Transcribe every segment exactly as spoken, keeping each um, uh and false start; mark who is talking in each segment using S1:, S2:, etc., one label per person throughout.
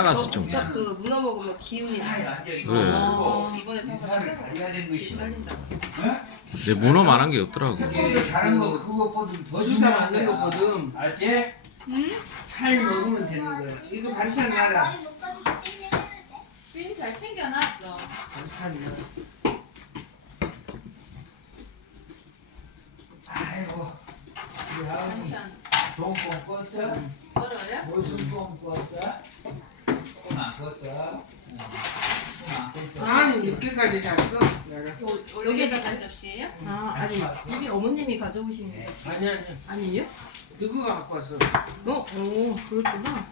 S1: 짜놨어 좀.
S2: 저 그 문어 먹으면 기운이 나요.
S1: 그래.
S2: 이번에 한번 시켜봐요. 기운 딸린다고.
S1: 내 문어만한 게 없더라고.
S3: 다른 거 그거보다 더
S4: 주사
S3: 중요한
S4: 맞는
S3: 거야.
S4: 것보다
S3: 알지?
S4: 살 먹으면 되는 거야. 이거 반찬 놔라.
S5: 주인 잘 챙겨놨어.
S4: 반찬 놔.
S3: 아이고. 야,
S5: 반찬
S3: 좋은 뽕 껐어?
S5: 얼어요?
S3: 무슨 뽕 껐어? 뽕안 껐어? 뽕안 껐어?
S4: 아니 이렇게까지 잤어? 내가.
S5: 여기에다가 접시예요?
S6: 아, 아니 이게 어머님이 가져오신 거
S4: 아니 아니.
S6: 아니에요?
S4: 누구가 갖고 왔어?
S6: 어, 오, 그렇구나.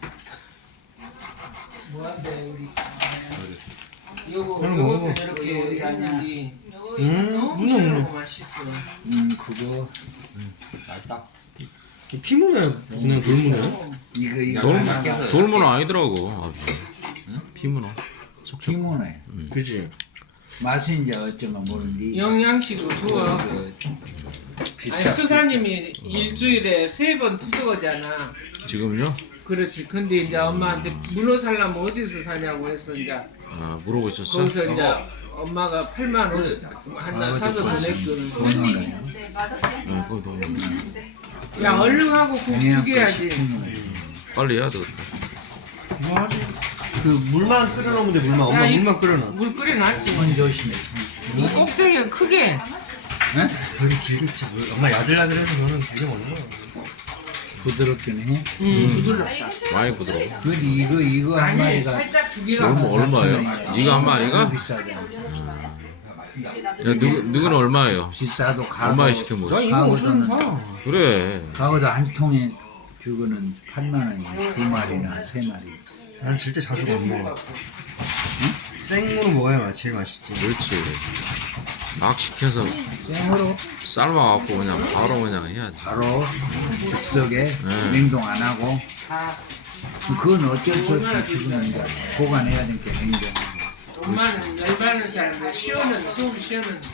S3: 뭐한데 우리
S4: 요거
S7: 그럼
S4: 요것을
S7: 먹어.
S4: 이렇게
S3: 어디 갔냐?
S4: 했는지
S7: 음,
S4: 너무
S7: 문어 문어.
S4: 신나고 맛있어.
S3: 음 그거 맛다.
S7: 피문어야 그냥 돌문어야?
S3: 이거 이거
S1: 돌, 돌문어 아니더라고. 아버지. 비문어.
S3: 피문어야.
S7: 그지.
S3: 맛은 이제 어쩌면 모르는데
S4: 영양식으로 좋아.
S3: 그 비싸.
S4: 아니 수사님이 일주일에 세 번 투석하잖아.
S1: 지금요?
S4: 그렇지. 근데 이제 엄마한테 문어 살려면 어디서 사냐고 해서 이제
S1: 아 물어보 있었어.
S4: 거기서 이제 엄마가 팔만 오천 하나 사서 보냈거든.
S5: 부모님이 한테 맛없게.
S1: 응, 그거 너무
S4: 야 얼른 하고 국 죽여야지.
S1: 빨리 해야 되겠다.
S7: 뭐 하지? 그 물만 끓여놓으면 돼 물만. 엄마
S4: 야, 이-
S7: 물만 끓여놔.
S4: 물 끓여놨지.
S3: 손 조심해.
S4: 이 꼭대기를 크게.
S7: 별이 길겠지. 뭘. 엄마 야들야들해서 너는 길게 먹는 거야.
S3: 부드럽긴 해.
S4: 음, 부드럽다.
S1: 많이 부드러워.
S3: 근데 이거 이거 한
S4: 아니
S3: 마리가
S4: 살짝 두기가.
S1: 얼마 얼마예요? 이거 한 마리가?
S3: 비싸잖아.
S1: 야 누구 누구는 얼마예요?
S3: 비싸도 가고
S1: 얼마에 시켜 먹었어?
S7: 나 이거 오천 원 사.
S1: 그래.
S3: 가고도 한 통에 그거는 팔만 원이야. 두 마리나 세 마리.
S7: 난 절대 자주 안 먹어. 생으로 먹어야 맛 제일 맛있지.
S1: 그렇지. 막 시켜서
S3: 생으로
S1: 삶아갖고 그냥 바로 그냥 해야지.
S3: 바로 즉석에
S1: 네.
S3: 냉동 안 하고 그건 어쩔 수 없이 지금 이제 보관해야 되니까 냉동.
S4: 엄마는 열반을 자는데 시원한 속이 시원한데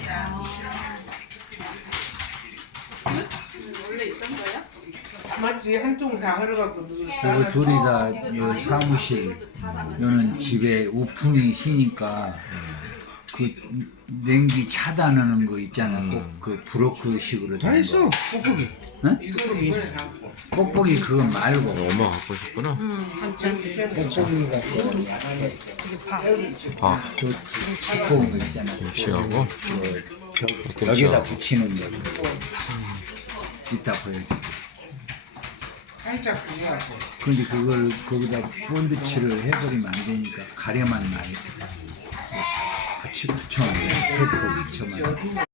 S5: 원래 있던 거예요?
S4: 맞지 한 통 다 흐르갖고 누구
S3: 그리고
S4: 싸.
S3: 둘이 다 요 사무실 요는 집에 우풍이 휘니까 그 냉기 차단하는 거 있잖아. 꼭 그 브로커식으로
S7: 다
S3: 된
S7: 했어.
S3: 거.
S7: 뽀뽀기.
S4: 이거는 이번에 다 먹고.
S3: 뽁뽁이 그거 말고
S1: 엄마 갖고 싶구나.
S3: 뽁뽁이가 그거는 약해.
S1: 밥,
S3: 그 두꺼운 거 있잖아.
S1: 김치하고.
S3: 그 벽,
S1: 김치하고.
S3: 벽에다 붙이는 거. 이따 보여줄게.
S4: 살짝 두기하고.
S3: 근데 그걸 거기다 본드칠을 해버리면 안 되니까 가려만 많이 같이 붙여놔요. 페퍼 붙여놔요.